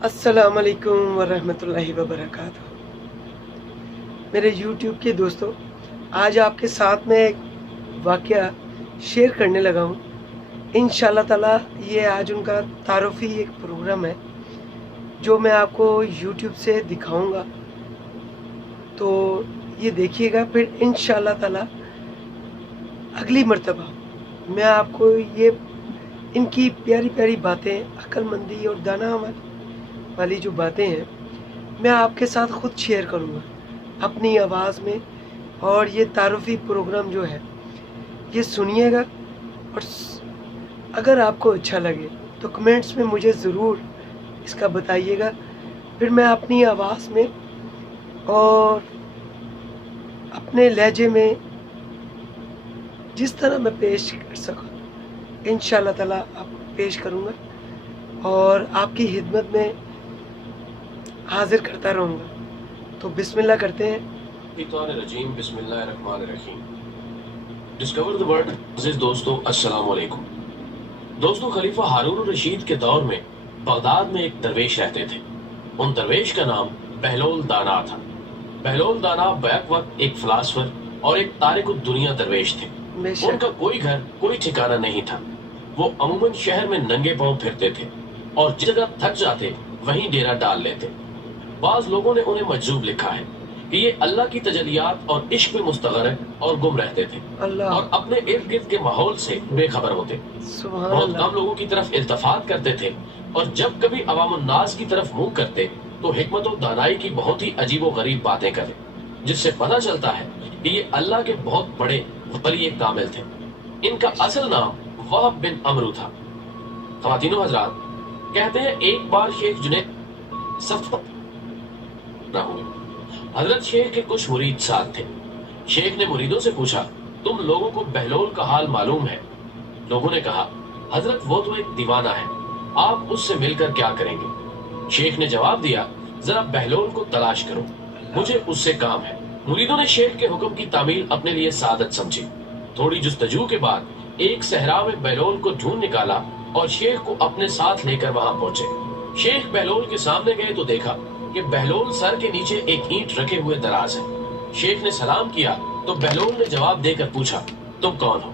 अस्सलाम वालेकुम वरहमतुल्लाहि वबरकातुहू। मेरे YouTube के दोस्तों, आज आपके साथ में एक वाक़या शेयर करने लगा हूँ। इंशाअल्लाह ताला ये आज उनका तारुफ़ी एक प्रोग्राम है जो मैं आपको YouTube से दिखाऊंगा, तो ये देखिएगा। फिर इंशाअल्लाह ताला अगली मर्तबा मैं आपको ये इनकी प्यारी प्यारी बातें, अक्लमंदी और दाना वाली जो बातें हैं, मैं आपके साथ खुद शेयर करूँगा अपनी आवाज़ में। और ये तारुफ़ी प्रोग्राम जो है ये सुनिएगा, और अगर आपको अच्छा लगे तो कमेंट्स में मुझे ज़रूर इसका बताइएगा। फिर मैं अपनी आवाज़ में और अपने लहजे में जिस तरह मैं पेश कर सकूँ इंशाअल्लाह ताला आपको पेश करूँगा और आपकी खिदमत में हाजिर करता रहूँगा। तो बिस्मिल्लाह करते हैं। बिस्मिल्लाहिर्रहमानिर्रहीम। Discover the world. अज़ीज़ दोस्तों, अस्सलाम वालेकुम। दोस्तों, खलीफा हारून रशीद के दौर में बगदाद में एक दरवेश रहते थे। उन दरवेश का नाम बहलोल दाना था। बहलोल दाना बैक वक्त एक फिलासफर और एक तारिकुद दुनिया दरवेश थे। उनका कोई घर, कोई ठिकाना नहीं था। वो अमूमन शहर में नंगे पांव फिरते थे और जिस जगह थक जाते वहीं डेरा डाल लेते। बाज लोगों ने उन्हें मजजूब लिखा है कि ये अल्लाह की तजलियात और इश्क में मुस्तगरक और गुम रहते थे और अपने इर्द गिर्द के माहौल से बेखबर होते। बहुत कम लोगों की तरफ इल्तफात करते थे और जब कभी अवामुन्नास की तरफ मुंह करते तो हिकमत और दानाई की बहुत ही अजीबो गरीब बातें करते, जिससे पता चलता है कि ये अल्लाह के बहुत बड़े वली कामिल थे। इनका असल नाम वहब बिन अमरू था। ख़वातीनो हज़रात, कहते हैं एक बार शेख जुनैद सफर हुए। हजरत शेख के कुछ मुरीद साथ थे। शेख ने मुरीदों से पूछा, तुम लोगों को बहलोल का हाल मालूम है? लोगों ने कहा, हजरत वो तो एक दीवाना है, आप उससे मिलकर क्या करेंगे? शेख ने जवाब दिया, जरा बहलोल को तलाश करो, मुझे उससे काम है। मुरीदों ने शेख के हुक्म की तामील अपने लिए सादत समझी। थोड़ी जुस्तजू के बाद एक सहरा में बहलोल को ढूंढ निकाला और शेख को अपने साथ लेकर वहां पहुंचे। शेख बहलोल के सामने गए तो देखा कि बहलोल सर के नीचे एक ईंट रखे हुए दराज है। शेख ने सलाम किया तो बहलोल ने जवाब देकर पूछा, तुम कौन हो?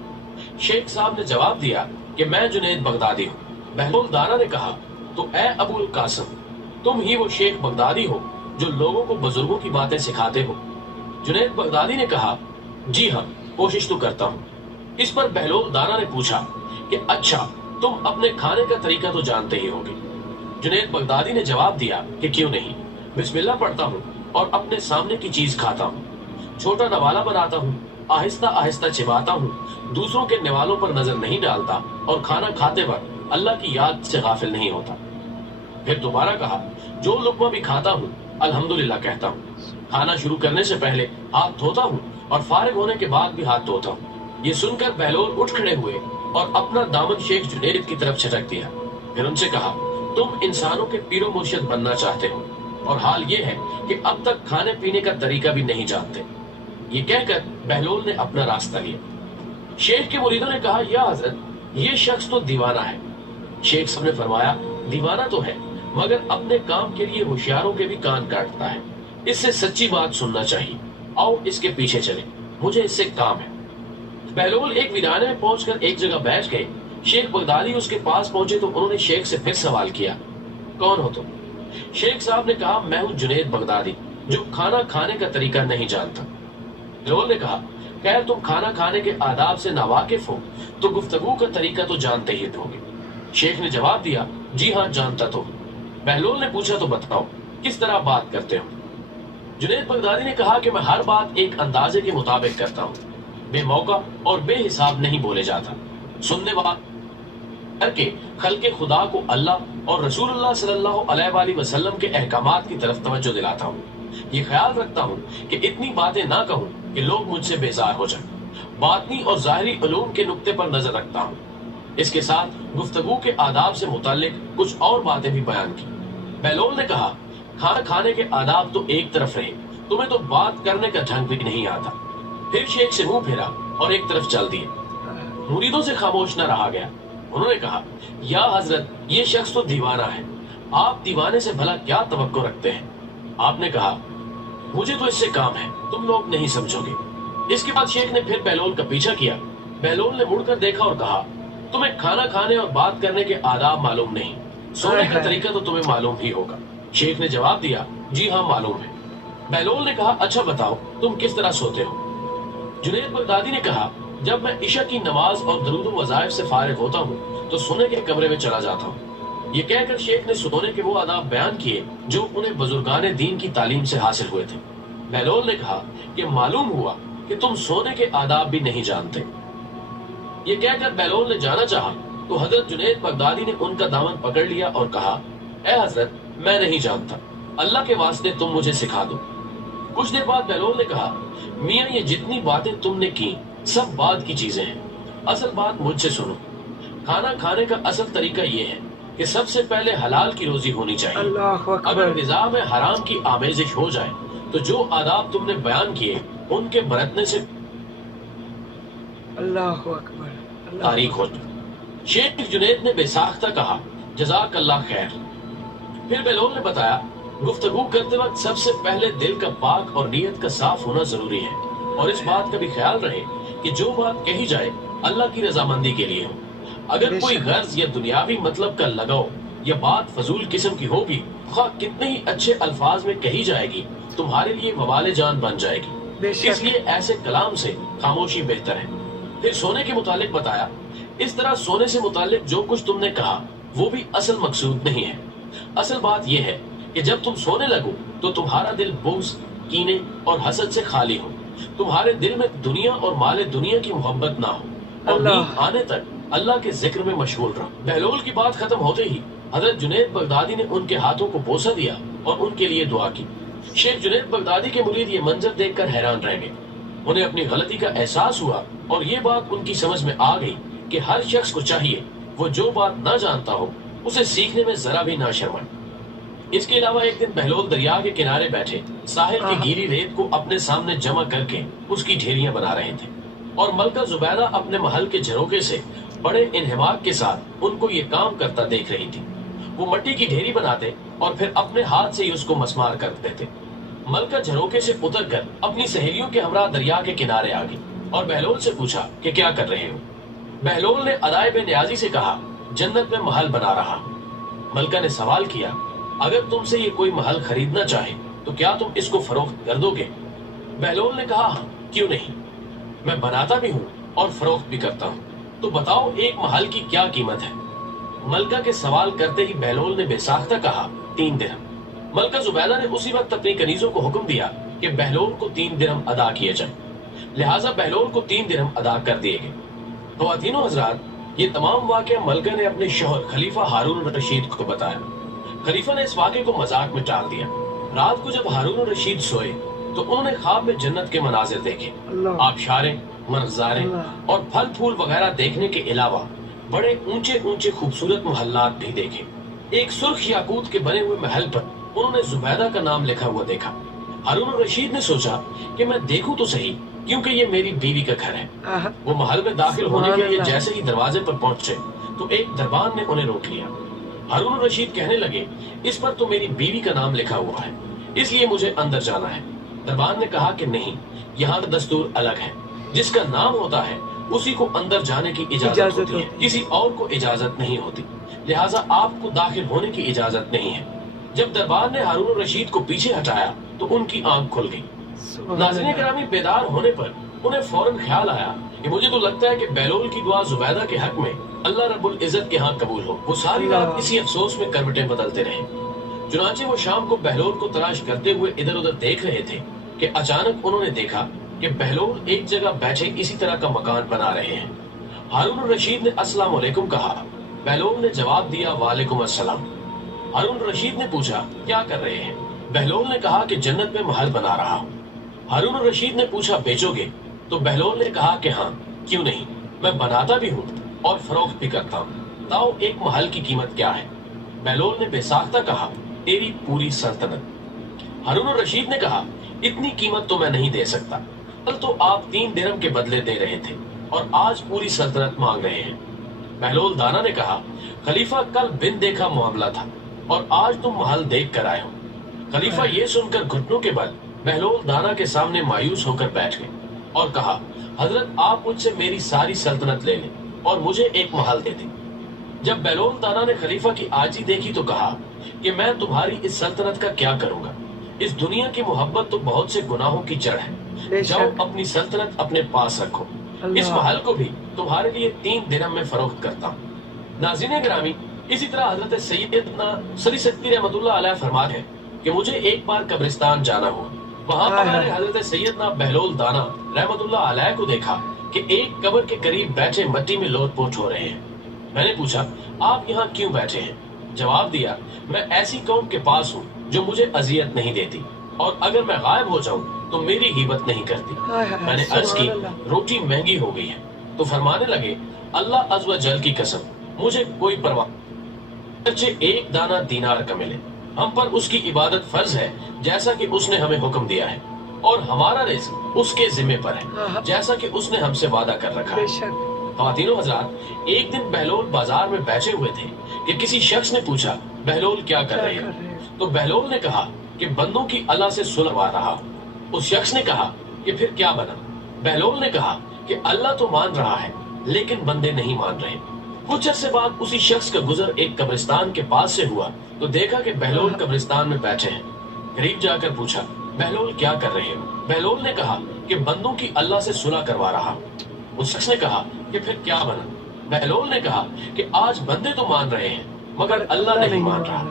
शेख साहब ने जवाब दिया कि मैं जुनैद बगदादी हूँ। बहलोल दाना ने कहा, तो ए अबुल कासिम, तुम ही वो शेख बगदादी हो जो लोगों को बुजुर्गों की बातें सिखाते हो? जुनैद बगदादी ने कहा, जी हाँ, कोशिश तो करता हूँ। इस पर बहलोल दाना ने पूछा कि अच्छा, तुम अपने खाने का तरीका तो जानते ही होगे? जुनैद बगदादी ने जवाब दिया कि क्यों नहीं, बिस्मिल्लाह पढ़ता हूँ और अपने सामने की चीज खाता हूँ। छोटा नवाला बनाता हूँ, आहिस्ता आहिस्ता चिबाता हूँ, दूसरों के निवालों पर नजर नहीं डालता और खाना खाते वक्त अल्लाह की याद से गाफिल नहीं होता। फिर दोबारा कहा, जो लुक़मा भी खाता हूँ अल्हम्दुलिल्लाह कहता हूँ। खाना शुरू करने से पहले हाथ धोता हूँ और फारिग होने के बाद भी हाथ धोता हूँ। ये सुनकर बहलोल उठ खड़े हुए और अपना दामन शेख जुनैद की तरफ झटक दिया। फिर उनसे कहा, तुम इंसानों के पीरो मुर्शिद बनना चाहते हो और हाल ये है कि अब तक खाने पीने का तरीका भी नहीं जानते। ये कहकर बहलोल ने अपना रास्ता लिया। शेख के मुरीदों ने कहा, या हजरत, ये शख्स तो दीवाना है। शेख साहब ने फरमाया, दीवाना तो है मगर अपने काम के लिए होशियारों के भी कान काटता है। इससे सच्ची बात सुनना चाहिए, आओ इसके पीछे चले, मुझे इससे काम है। बहलोल एक वीराने में पहुंचकर एक जगह बैठ गए। शेख बगदादी उसके पास पहुंचे तो उन्होंने शेख से फिर सवाल किया, कौन हो तुम? शेख साहब ने कहा, मैं हूं जुनैद बगदादी जो खाना खाने का तरीका नहीं जानता। बहलोल ने कहा, खैर तुम खाना खाने के आदाब से नावाकिफ हो तो गुफ्तगू का तरीका तो जानते ही होगे। शेख ने जवाब दिया, जी हाँ, जानता तो हूं। बहलोल ने पूछा, तो बताओ किस तरह बात करते हो? जुनैद बगदादी ने कहा कि मैं हर बात एक अंदाजे के मुताबिक करता हूँ, बेमौका और बेहिसाब नहीं बोले जाता। सुनने बात करके खल्के खुदा को अल्लाह और रसूलुल्लाह सल्लल्लाहु अलैहि वसल्लम के अहकामात की तरफ तवज्जो दिलाता हूँ। ये ख्याल रखता हूँ कि इतनी बातें ना कहूँ कि लोग मुझसे बेजार हो जाएं। बातनी और ज़ाहिरी उलूम के नुक्ते पर नजर रखता हूँ। इसके साथ गुफ्तगू के आदाब से मुताल्लिक कुछ और बातें भी बयान की। बहलोल ने कहा, खाना खाने के आदाब तो एक तरफ रहे, तुम्हें तो बात करने का ढंग भी नहीं आता। फिर शेख से मुंह फेरा और एक तरफ चल दिए। मुरीदों से खामोश न रहा गया। उन्होंने कहा, या हजरत, ये शख्स तो दीवाना है आप दीवाने से भला क्या तवक्को रखते हैं? आपने कहा, मुझे तो इससे काम है, तुम लोग नहीं समझोगे। इसके बाद शेख ने फिर बहलोल का पीछा किया। बहलोल ने मुड़कर देखा और कहा, तुम्हें खाना खाने और बात करने के आदाब मालूम नहीं, सोने का तरीका तो तुम्हें मालूम ही होगा। शेख ने जवाब दिया, जी हाँ मालूम है। बहलोल ने कहा, अच्छा बताओ तुम किस तरह सोते हो? जुनैद बगदादी ने कहा, जब मैं इशा की नमाज और दरूद वज़ाइफ से फारिग होता हूँ तो सोने के कमरे में चला जाता हूँ। ये कहकर शेख ने सोने के वो आदाब बयान किए जो उन्हें बुजुर्गाने दीन की तालीम से हासिल हुए थे। बहलोल ने कहा कि मालूम हुआ कि तुम सोने के आदाब भी नहीं जानते। ये कहकर बहलोल ने जाना चाहा तो हजरत जुनैद बगदादी ने उनका दामन पकड़ लिया और कहा, ए हजरत, मैं नहीं जानता, अल्लाह के वास्ते तुम मुझे सिखा दो। कुछ देर बाद बहलोल ने कहा, मियाँ ये जितनी बातें तुमने की सब बाद की चीजें हैं, असल बात मुझसे सुनो। खाना खाने का असल तरीका ये है कि सबसे पहले हलाल की रोजी होनी चाहिए। अल्लाहु अकबर। अगर ग़िज़ा में हराम की आमेज़िश हो जाए तो जो आदाब तुमने बयान किए उनके बरतने से अल्लाहु अकबर, अल्लाहु तारीख हो जाए। शेख जुनैद ने बेसाख्ता कहा, जज़ाक अल्लाह खैर। फिर बहलोल ने बताया, गुफ्तगू करते वक्त सबसे पहले दिल का पाक और नीयत का साफ होना जरूरी है, और इस बात का भी ख्याल रहे कि जो बात कही जाए अल्लाह की रजामंदी के लिए हो। अगर कोई गर्ज या दुनियावी मतलब का लगाओ या बात फजूल किस्म की हो भी, ख्वाह कितने ही अच्छे अल्फाज में कही जाएगी, तुम्हारे लिए वबाले जान बन जाएगी। इसलिए ऐसे कलाम से खामोशी बेहतर है। फिर सोने के मुतालिक बताया, इस तरह सोने से मुतालिक जो कुछ तुमने कहा वो भी असल मकसूद नहीं है। असल बात यह है कि जब तुम सोने लगो तो तुम्हारा दिल बुग़्ज़, कीने और हसद से खाली हो, तुम्हारे दिल में दुनिया और माले दुनिया की मोहब्बत ना हो, और नींद आने तक अल्लाह के जिक्र में मशगूल रहो। बहलोल की बात खत्म होते ही हजरत जुनैद बगदादी ने उनके हाथों को बोसा दिया और उनके लिए दुआ की। शेख जुनैद बगदादी के मुरीद ये मंजर देखकर हैरान रह गए। उन्हें अपनी गलती का एहसास हुआ और ये बात उनकी समझ में आ गई कि हर शख्स को चाहिए वो जो बात ना जानता हो उसे सीखने में जरा भी ना शर्माए। इसके अलावा एक दिन बहलोल दरिया के किनारे बैठे साहिल की गीली रेत को अपने सामने जमा करके उसकी ढेरियां बना रहे थे, और मलका जुबैदा अपने महल के झरोके से बड़े इन्हिमाक के साथ उनको ये काम करता देख रही थी। वो मिट्टी की ढेरी बनाते और फिर अपने हाथ से ही उसको मसमार कर देते। मलका झरोके से उतरकर अपनी सहेलियों के हमरा दरिया के किनारे आ गई और बहलोल से पूछा कि क्या कर रहे हो। बहलोल ने अदाए बेनियाजी से कहा, जन्नत में महल बना रहा हूँ। मलका ने सवाल किया, अगर तुमसे ये कोई महल खरीदना चाहे तो क्या तुम इसको फरोख्त कर दोगे? बहलोल ने कहा, हाँ, क्यों नहीं, मैं बनाता भी हूँ और फरोख्त भी करता हूँ। तो बताओ एक महल की क्या कीमत है? मलका के सवाल करते ही बहलोल ने बेसाख्ता कहा, 3 दिरहम। मलका जुबैदा ने उसी वक्त अपनी कनीजों को हुक्म दिया कि बहलोल को 3 दिरहम अदा किए जाए। लिहाजा बहलोल को 3 दिरहम अदा कर दिए गए। ख्वातीनो हजरात, ये तमाम वाक़या मलका ने अपने शौहर खलीफा हारून रशीद को बताया। खलीफा ने इस वाक़े को मजाक में टाल दिया। रात को जब हारून रशीद सोए तो उन्होंने ख्वाब में जन्नत के मनाजिर देखे। आबशारें, मरग़ारें और फल फूल वगैरह देखने के अलावा बड़े ऊंचे ऊंचे खूबसूरत महल्लात भी देखे। एक सुर्ख याकूत के बने हुए महल पर उन्होंने जुबैदा का नाम लिखा हुआ देखा। हारून रशीद ने सोचा कि मैं देखूं तो सही, क्योंकि ये मेरी बीवी का घर है। वो महल में दाखिल होने के लिए जैसे ही दरवाजे पर पहुंचे तो एक दरबान ने उन्हें रोक लिया। हारून रशीद कहने लगे, इस पर तो मेरी बीवी का नाम लिखा हुआ है, इसलिए मुझे अंदर जाना है। दरबान ने कहा कि नहीं, यहाँ का दस्तूर अलग है, जिसका नाम होता है उसी को अंदर जाने की इजाजत होती है, किसी और को इजाजत नहीं होती, लिहाजा आपको दाखिल होने की इजाजत नहीं है। जब दरबार ने हारून रशीद को पीछे हटाया तो उनकी आंख खुल गई। नाज़रीन किरामी, बेदार होने पर उन्हें फौरन ख्याल आया कि मुझे तो लगता है कि बहलोल की दुआ जुबैदा के हक में अल्लाह रब्बुल इज्जत के यहाँ कबूल हो। वो सारी रात इसी अफसोस में करवटें बदलते रहे। चुनांचे वो शाम को बहलोल को तलाश करते हुए इधर उधर देख रहे थे कि अचानक उन्होंने देखा कि बहलोल एक जगह बैठे इसी तरह का मकान बना रहे हैं। हारून रशीद ने अस्सलाम वालेकुम कहा। बहलोल ने जवाब दिया, वालेकुम अस्सलाम। हारून रशीद ने पूछा, क्या कर रहे हैं? बहलोल ने कहा कि जन्नत में महल बना रहा हूँ। हारून रशीद ने पूछा, बेचोगे? तो बहलोल ने कहा कि हाँ, क्यों नहीं, मैं बनाता भी हूँ और फरोख्त भी करता हूँ। बताओ एक महल की कीमत क्या है? बहलोल ने बेसाख्ता कहा, तेरी पूरी सल्तनत। हारून रशीद ने कहा, इतनी कीमत तो मैं नहीं दे सकता, कल तो आप 3 दिरहम के बदले दे रहे थे और आज पूरी सल्तनत मांग रहे हैं। बहलोल दाना ने कहा, खलीफा कल बिन देखा मामला था, اور آج تم محل دیکھ کر آئے ہو۔ خلیفہ یہ سن کر گھٹنوں کے بل بہلول دانا کے سامنے مایوس ہو کر بیٹھ گئے اور کہا، حضرت آپ مجھ سے میری ساری سلطنت لے لیں اور مجھے ایک محل دے دیں۔ جب بہلول دانا نے خلیفہ کی عاجزی دیکھی تو کہا کہ میں تمہاری اس سلطنت کا کیا کروں گا؟ اس دنیا کی محبت تو بہت سے گناہوں کی جڑ ہے۔ بے جاؤ شک اپنی سلطنت اپنے پاس رکھو، اس اللہ محل کو بھی تمہارے لیے 3 درہم میں فروخت کرتا ہوں۔ ناظرین گرامی، اسی طرح حضرت سیدنا سری سکتی رحمۃ اللہ علیہ فرماتے ہیں کہ مجھے ایک بار قبرستان جانا ہوا، وہاں پر میں نے حضرت سیدنا بہلول دانا رحمۃ اللہ علیہ کو دیکھا کہ ایک قبر کے قریب بیٹھے مٹی میں لوٹ پوٹ ہو رہے ہیں۔ میں نے پوچھا، آپ یہاں کیوں بیٹھے ہیں؟ جواب دیا، میں ایسی قوم کے پاس ہوں جو مجھے اذیت نہیں دیتی، اور اگر میں غائب ہو جاؤں تو میری غیبت نہیں کرتی۔ میں نے عرض کی، روٹی مہنگی ہو گئی ہے، تو فرمانے لگے، اللہ عز و جل کی قسم، مجھے کوئی پرواہ اگرچہ 1 دانہ دینار کا ملے، ہم پر اس کی عبادت فرض ہے جیسا کہ اس نے ہمیں حکم دیا ہے، اور ہمارا رزق اس کے ذمہ پر ہے جیسا کہ اس نے ہم سے وعدہ کر رکھا ہے۔ بے شک خواتین و حضرات، ایک دن بہلول بازار میں بیٹھے ہوئے تھے کہ کسی شخص نے پوچھا، بہلول کیا کر رہے ہیں؟ تو بہلول نے کہا کہ بندوں کی اللہ سے صلح کروا رہا ہوں۔ اس شخص نے کہا کہ پھر کیا بنا؟ بہلول نے کہا کہ اللہ تو مان رہا ہے لیکن بندے نہیں مان رہے۔ کچھ عرصے بعد اسی شخص کا گزر ایک قبرستان کے پاس سے ہوا تو دیکھا کہ بہلول قبرستان میں بیٹھے ہیں۔ قریب جا کر پوچھا، بہلول کیا کر رہے ہو؟ بہلول نے کہا کہ بندوں کی اللہ سے صلح کروا رہا ہوں۔ اس شخص نے کہا کہ پھر کیا بنا؟ بہلول نے کہا کہ آج بندے تو مان رہے ہیں مگر اللہ نہیں مان رہا۔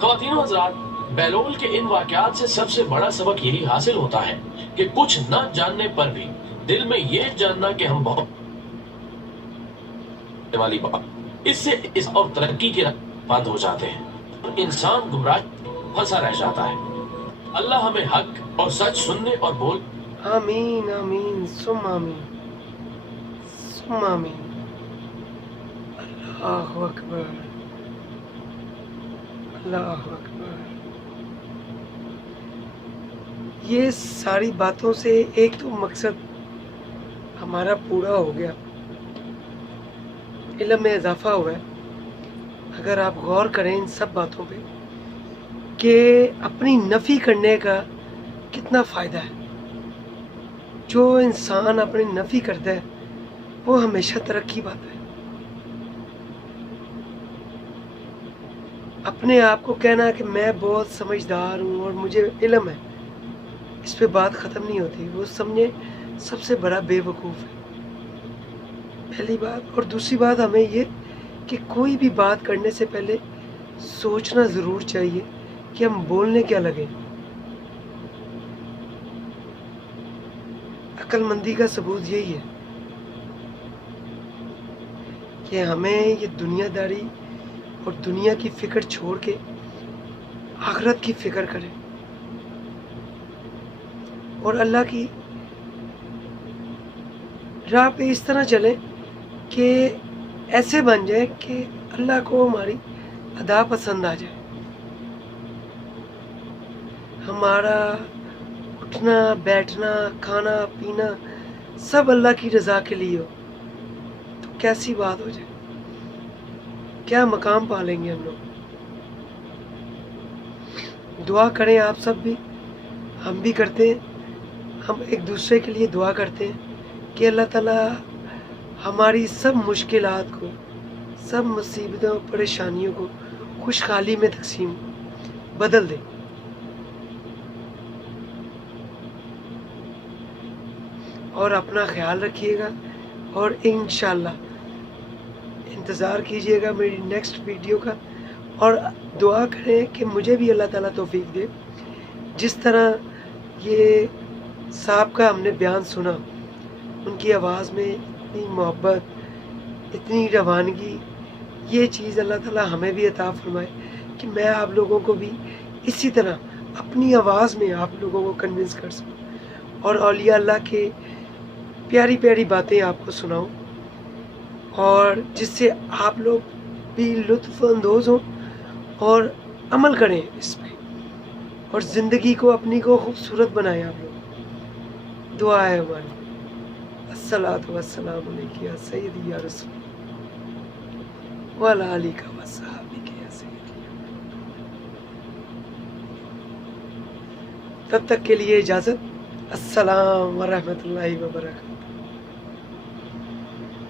خواتین و حضرات، بہلول کے ان واقعات سے سب سے بڑا سبق یہی حاصل ہوتا ہے کہ کچھ نہ جاننے پر بھی دل میں یہ جاننا کہ ہم بہت والی بات، اس سے اس اور ترقی کے بند ہو جاتے ہیں، انسان گمراہ پھنسا رہ جاتا ہے۔ اللہ ہمیں حق اور سچ سننے اور بول آمین آمین ثم آمین ثم آمین۔ اللہ اکبر اللہ اکبر۔ یہ ساری باتوں سے ایک تو مقصد ہمارا پورا ہو گیا، علم میں اضافہ ہوا ہے۔ اگر آپ غور کریں ان سب باتوں پہ کہ اپنی نفی کرنے کا کتنا فائدہ ہے۔ جو انسان اپنی نفی کرتا ہے وہ ہمیشہ ترقی پاتا ہے۔ اپنے آپ کو کہنا کہ میں بہت سمجھدار ہوں اور مجھے علم ہے، اس پہ بات ختم نہیں ہوتی، وہ سمجھے سب سے بڑا بے وقوف ہے، پہلی بات۔ اور دوسری بات ہمیں یہ کہ کوئی بھی بات کرنے سے پہلے سوچنا ضرور چاہیے کہ ہم بولنے کیا لگیں۔ عقل مندی کا ثبوت یہی ہے کہ ہمیں یہ دنیا داری اور دنیا کی فکر چھوڑ کے آخرت کی فکر کریں اور اللہ کی راہ پہ اس طرح چلیں کہ ایسے بن جائے کہ اللہ کو ہماری ادا پسند آ جائے، ہمارا اٹھنا بیٹھنا کھانا پینا سب اللہ کی رضا کے لیے ہو، تو کیسی بات ہو جائے، کیا مقام پالیں گے ہم لوگ۔ دعا کریں آپ سب بھی، ہم بھی کرتے ہیں، ہم ایک دوسرے کے لیے دعا کرتے ہیں کہ اللہ تعالیٰ ہماری سب مشکلات کو، سب مصیبتوں پریشانیوں کو خوشحالی میں تقسیم بدل دے۔ اور اپنا خیال رکھیے گا اور انشاءاللہ انتظار کیجیے گا میری نیکسٹ ویڈیو کا، اور دعا کریں کہ مجھے بھی اللہ تعالیٰ توفیق دے، جس طرح یہ صاحب کا ہم نے بیان سنا، ان کی آواز میں اتنی محبت، اتنی روانگی، یہ چیز اللہ تعالیٰ ہمیں بھی عطا فرمائے کہ میں آپ لوگوں کو بھی اسی طرح اپنی آواز میں آپ لوگوں کو کنونس کر سکوں اور اولیاء اللہ کے پیاری پیاری باتیں آپ کو سناؤں، اور جس سے آپ لوگ بھی لطف اندوز ہوں اور عمل کریں اس پہ، اور زندگی کو اپنی کو خوبصورت بنائیں آپ لوگ۔ دعا ہے ہماری۔ الصلاۃ والسلام علیک یا سیدی یا رسول وعلی آلک و صحابک یا سیدی۔ तब तक के लिए इजाज़त। अस्सलाम वरहमतुल्लाहि वबरकातुहू।